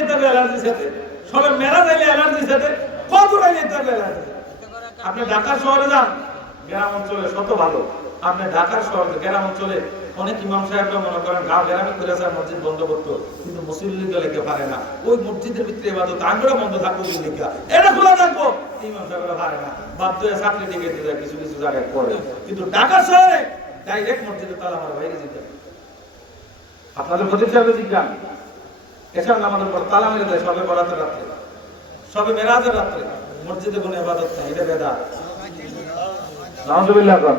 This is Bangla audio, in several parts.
যেতে হবে অ্যালার্জির সাথে, সবে মেলা যাইলে অ্যালার্জির সাথে, কতটাই যেতে হবে অ্যালার্জি। আপনি ঢাকা শহরে যান, গ্রাম অঞ্চলে শত ভালো। আপনি ঢাকার শহরে গ্রাম অঞ্চলে অনেক ইমাম সাহেবরা মনে করেন গাঁও গ্রামে করে আসে মসজিদ বন্ধ করতো, কিন্তু মুসল্লি লেগে পারে না। ওই মসজিদের ভিতরে ইবাদত আঙ্গুরা বন্ধ থাকবো লিখা, এটা খোলা থাকবো, ইমাম সাহেবরা পারে না, বাধ্য হয়ে চাকরি টিকে দিয়ে কিছু কিছু জায়গায় করে। কিন্তু ঢাকা শহরে ডাইরেক্ট মসজিদে তালা আমার বাইরে যেতে। আপনাদের খতিব সাহেবের জিজ্ঞান এসব নামাজের পর তালা মেরে দেয় সবে বরাতের রাত্রে, সবে মেরাজের রাত্রে, মসজিদে কোনো ইবাদত নাই, এটা বেদাত। নাউযুবিল্লাহ কোন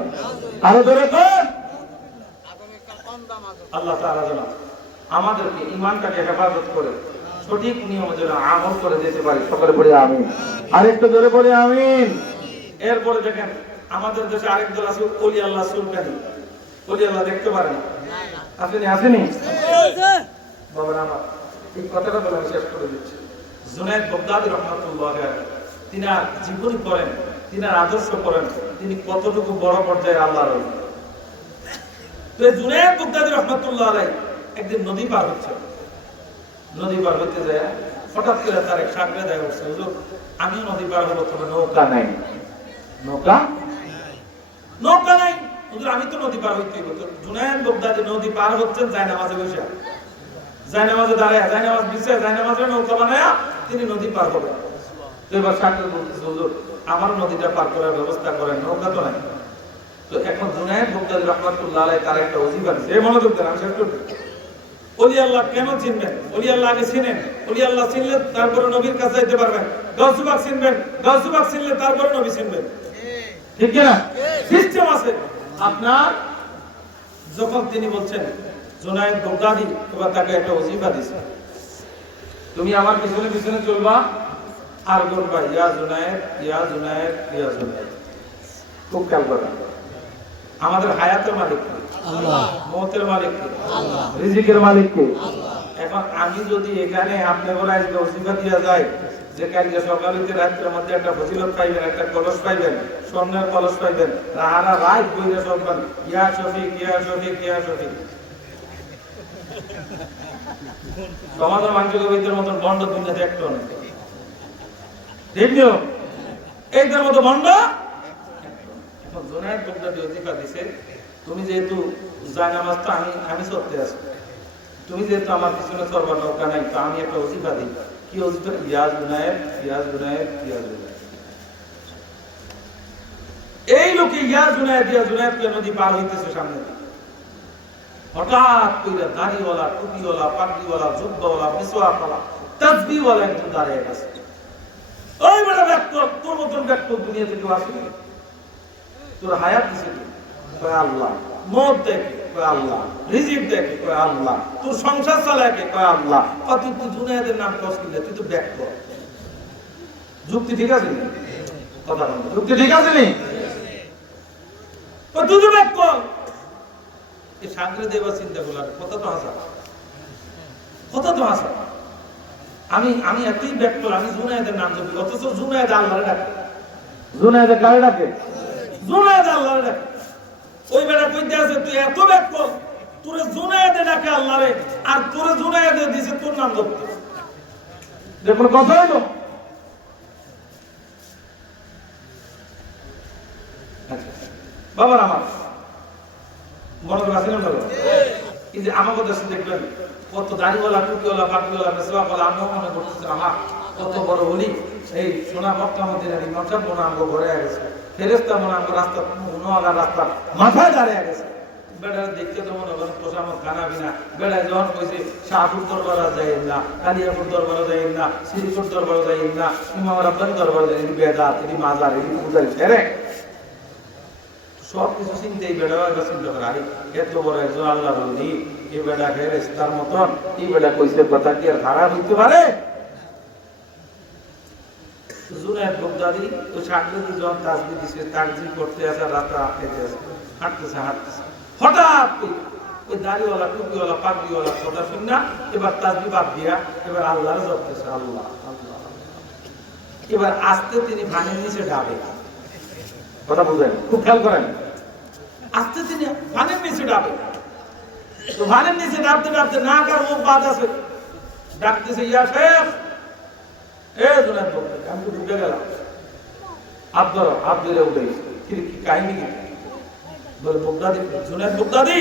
আরো ধরে কোন। আল্লাহ তাআলা যেন আমাদেরকে ঈমানটাকে হেফাজত করে সঠিক নিয়মে যেন আমল করে যেতে পারি, সকলে পড়ে আমিন। আরেকটু জোরে পড়ে আমিন। এরপরে দেখেন আমাদের দেশে আরেক দল আছে ওলি আল্লাহ সুলতানি। ওলি আল্লাহ দেখতে পারেন আসেনি? আসেনি বাবা আমার এই কথাটা বলে আমি শেষ করে দিচ্ছি। জুনায়েদ বাগদাদী রাহমাতুল্লাহ আলাইহি তিনার জীবনী পড়েন, তিনার আদর্শ পড়েন, তিনি কতটুকু বড় পর্যায়ে আল্লাহর ওলি। তো এই জুনায়েদ বাগদাদী রাহমাতুল্লাহ আলাইহি একদিন নদী পার হচ্ছে, নদী পার হতে যায় হঠাৎ করে তার এক সাগরে দেয় উঠছে, হুজুর আমিও নদী পার হবো, তবে নৌকা নাই। নৌকা নৌকা নাই হুজুর, আমি তো নদী পার হইতে হইব। তো জুনায়েদ বাগদাদী নদী পার হচ্ছেন জায়নামাজে বসে, জায়নামাজে দাঁড়ায়, জায়নামাজ বিছে, জায়নামাজে নৌকা বানায়া তিনি নদী পার হবেন। তো এবার সাগরে বলতেছে, হুজুর আমার নদীটা পার করার ব্যবস্থা করেন, নৌকা তো নাই। তো এখন জুনায়েদ বাগদাদী রাহমাতুল্লাহ আলাইহি তার একটা ওজিফা দিয়েছে, এই মনোযোগ দেন, আমি শেষ করব। ওলি আল্লাহ কেন চিনবেন? ওলি আল্লাহ আগে চিনেন, ওলি আল্লাহ চিনলে তারপরে নবীর কাছে যেতে পারবেন। গাউসুল পাক চিনবেন, গাউসুল পাক চিনলে তারপরে নবী চিনবেন, ঠিক কি না? সিস্টেম আছে আপনার। যখন তিনি বলছেন জুনায়েদ বাগদাদী, এবার তাকে একটা ওজিফা দিয়েছে, তুমি আমার পিছনে পিছনে চলবা আর বলবা ইয়া জুনায়েদ, ইয়া জুনায়েদ, ইয়া জুনায়েদ। খুব খেয়াল করবেন, আমাদের হায়াতের মালিক কে? আল্লাহ। মওতের মালিক কে? আল্লাহ। রিজিকের মালিক কে? আল্লাহ। এখন আমি যদি এখানে আপনার ওরা আজকে ওজিফা দিয়া যায় যে কালকে সকাল হইতে রাতের মধ্যে একটা ফজিলত পাইবেন, একটা কলস পাইবেন, স্বর্ণের কলস পাইবেন, রাহারা রাত বইরে সরবেন ইয়া শফিক, ইয়া শফিক, ইয়া শফিক। সমাজের মানুষের ভিতরের মতন ভণ্ড দুনিয়াতে একটা নেই, ঠিক না? এইটার মতো ভণ্ড। এখন জুনায়েদ বাগদাদী ওজিফা দিছে, তুমি যেহেতু জায়নামাজ তো আমি চলতে আছি, তুমি যেহেতু আমার পিছনে চলবার নৌকা নাই, তো আমি একটা ওজিফা দিই। কি ওজিফা? ইয়া জুনায়েদ, ইয়া জুনায়েদ, ইয়া জুনায়েদ। এই লোকে ইয়া জুনায়েদ, ইয়া জুনায়েদ কে নদী পার হইতেছে সামনে দিয়ে। হঠাৎ কইরা দাড়িওয়ালা, টুপিওয়ালা, পাগড়িওয়ালা, জুব্বাওয়ালা, মিসওয়াকওয়ালা, তাসবিহওয়ালা একজন দাঁড়িয়ে গেছে। ওই বড় ব্যক্তি, তোর মতন ব্যক্তি দুনিয়াতে কেউ আসেনি? তোর হায়াত দিছে কে? কয় আল্লাহ। মওত দেয় কে? কয় আল্লাহ। রিজিক দেয় কে? কয় আল্লাহ। তোর সংসার চালায় কে? কয় আল্লাহ। তুই তো জুনায়েদের নাম কস কিলে, তুই তো ব্যক্তি। যুক্তি ঠিক আছে নি? কথা বল, যুক্তি ঠিক আছে নি? তুই তো ব্যক্তি। এই সাগরে দেবার চিন্তা করলাম, কত তো হাসা, কত তো হাসা। আমি এতই ব্যক্ত, আমি জুনায়েদের নাম জপি, অথচ জুনায়েদ আল্লাহরে ডাকে। জুনায়েদ কারে ডাকে? জুনায়েদ আল্লাহরে ডাকে। ওই বেটা কইতে আছে তুই এত ব্যক্ত, তোরে জুনায়েদে ডাকে আল্লাহরে, আর তোরে জুনায়েদে দিছে তোর নাম জপতে। দেখুন কথা হলো। বাবার আমার মনোযোগ আছে না? এই যে আমাকে দেশে দেখবেন কত দাড়িওয়ালা, টুপিওয়ালা, পাগড়িওয়ালা, মেসওয়াকওয়ালা, আমিও মনে করতেছি আমার কত বড় বলি। এই সোনা মক্কা মদিনার ইমাম সাহেব মনে আমগো ঘরে গেছে, ফেরেশতা মনে আমগো রাস্তা নোয়াগার রাস্তা মাথায় দাঁড়িয়ে গেছে। বেড়া দেখতে তো মনে করেন পোশামত খানা বিনা। বেড়ায় যখন কইছে শাহপুর দরবারে যাইেন না, কালিয়াপুর দরবারে যাইেন না, শ্রীপুর দরবারে যাইেন না, ইমাম রাব্বানি দরবারে যাইেন, এটি বেদাত, এটি মাজার, এটি পূজারি ফেরে সবকিছু চিন্তাই বেড়া চিন্তা করে। আরে এত বড় একজন আল্লাহর ওলি, এই বেড়া ফেরেশতার মতন, এই বেড়া কইছে কথা কি আর খারাপ হইতে পারে? জুনায়েদ বাগদাদী ওই সাগরে যখন তাসবিহ দিছে, তাকবীর করতে আছে, রাতে আটকেতে আছে, হাঁটতেছে হাঁটতেছে, হঠাৎ ওই দাড়িওয়ালা, টুপিওয়ালা, পাগড়িওয়ালা কথা শুন না, এবার তাসবিহ বাদ দিয়া এবার আল্লাহর জপতেছে, আল্লাহ আল্লাহ। এবার আস্তে তিনি পানির নিচে ডাবে। কথা বুঝেন, খুব খেয়াল করেন। আস্তে তিনি পানির নিচে ডাবে। তো পানির নিচে ডাবতে ডাবতে নাক আর মুখ বাদ আছে, ডাকতেছে ইয়া শেখ, এ জুনায়েদ বগদাদি। আমি তো ঢুকে গেলাম, আব্দুরে উঠে কি কাহিনী কি? বলে বগদাদি, জুনায়েদ বগদাদি।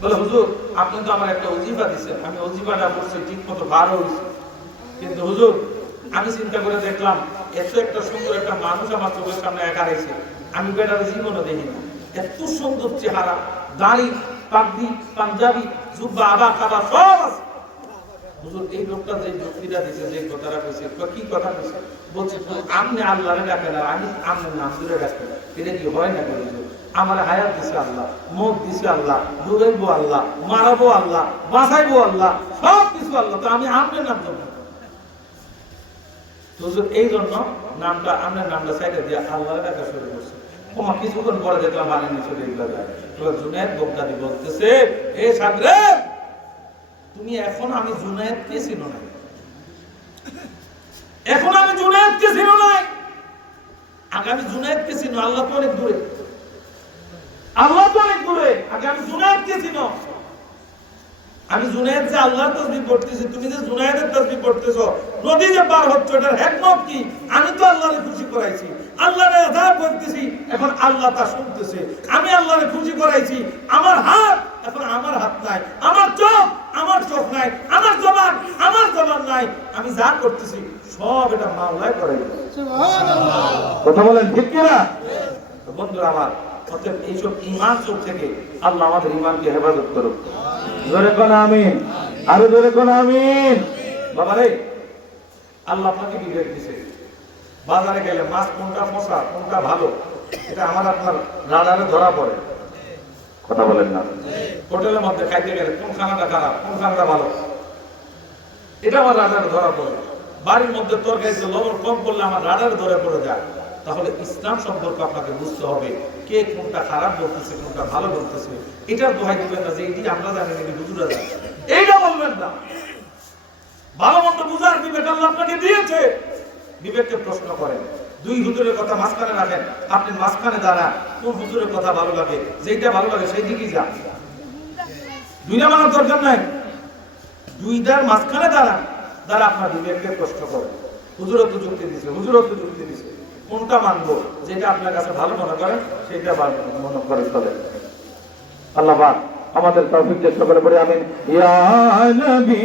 বলে হুজুর আপনি তো আমার একটা ওজিফা দিচ্ছেন, আমি ওজিফাটা করছি ঠিক মতো বার হয়েছি, কিন্তু হুজুর আমি চিন্তা করে দেখলাম এত একটা সুন্দর একটা মানুষ আমার চোখের সামনে একা রয়েছে, আমি বেটার জীবনে দেখি না। এত সুন্দর চেহারা, দাড়ি, পাগড়ি, পাঞ্জাবি, জুব্বা, আবা কাবা সব আছে। হুজুর এই লোকটা যে যুক্তিটা দিছে, যে কথাটা কইছে, কি কথা কইছে? বলছে আপনি আল্লাহরে ডাকেন আর আমি আপনার নাম ধরে ডাকেন, এটা কি হয় না? হুজুর আমার হায়াত দিছে আল্লাহ, মুখ দিছে আল্লাহ, দৌড়াইবো আল্লাহ, মারাবো আল্লাহ, বাঁচাইবো আল্লাহ, সব কিছু আল্লাহ, তো আমি আপনার নাম দেবো। হুজুর এই জন্য নামটা, আপনার নামটা সাইডে দিয়ে আল্লাহরে ডাকা শুরু করছে। ওমা কিছুক্ষণ পরে দেখলাম বানিয়ে চলে যায়। জুনায়েদ বগদাদি বলতেছে, এ সাগরে তুমি এখন আমি জুনায়েদকে চিনো না, এখন আমি জুনায়েদকে চিনো না, আগে আমি জুনায়েদকে চিনো, আল্লাহ তো অনেক দূরে, আল্লাহ তো অনেক দূরে, আগে আমি জুনায়েদকে চিনো। আমি জুনায়েদ যে আল্লাহর তাসবিহ পড়তেছি, তুমি যে জুনায়েদের তাসবিহ পড়তেছো, নদী যে পার হচ্ছে, এটার হিকমত কি? আমি তো আল্লাহরে খুশি করাইছি, আল্লাহরে যা বলতেছি এখন আল্লাহ তা শুনতেছে। আমি আল্লাহরে খুশি করাইছি, আমার হাত এখন আমার হাত নাই, আমার চোখ আমার চোখ নাই, আমার জবান নাই, আমি যা করতেছি সব এটা মাওলায় করাই। সুবহানাল্লাহ, কথা বলেন ঠিক কি না? বন্ধুরা আমার, অতএব এইসব ঈমান চোখ থেকে আল্লাহ আমাদের ঈমানকে হেফাজত করুক। জোরে কোন আমিন, আরো জোরে কোন আমিন। বাবা রে, আল্লাহ আপনাকে বিবেক দিয়েছে। বাজারে গেলে মাছ কোনটা ফসা কোনটা ভালো, এটা আমার আপনার রাডারে ধরা পড়ে। কথা বলেন না? হোটেলের মধ্যে খাইতে গেলে কোন খানাটা খারাপ কোন খানাটা ভালো, এটা আমার রাডারে ধরা পড়ে। বাড়ির মধ্যে তরকারিতে লবণ কম করলে আমার রাডারে ধরে পড়ে যায়। তাহলে ইসলাম সম্পর্কে আপনাকে বুঝতে হবে, কে কোনটা খারাপ বলতেছে কোনটা ভালো বলতেছে। এটার দোহাই দিবেন না যে এটি আমরা জানি এটি হুজুরা জানে, এইটা বলবেন না। ভালো মন্দ বুঝার বিবেক আল্লাহ আপনাকে দিয়েছে, বিবেককে প্রশ্ন করেন। দুই হুজুরের কথা মাঝখানে রাখেন, আপনি মাঝখানে দাঁড়ান, কোন হুজুরের কথা ভালো লাগে, যেটা ভালো লাগে সেই দিকেই যান। দুইটা মানার দরকার নাই, দুইটার মাঝখানে দাঁড়ান, দ্বারা আপনার বিবেককে প্রশ্ন করেন। হুজুরও তো যুক্তি দিছে, হুজুরও তো যুক্তি দিছে, কোনটা মানবো? যেটা আপনার কাছে ভালো মনে করেন সেটা মনে করে চলে। আল্লাহ পাক আমাদের তৌফিক দান করে, আমিন। ইয়া নবী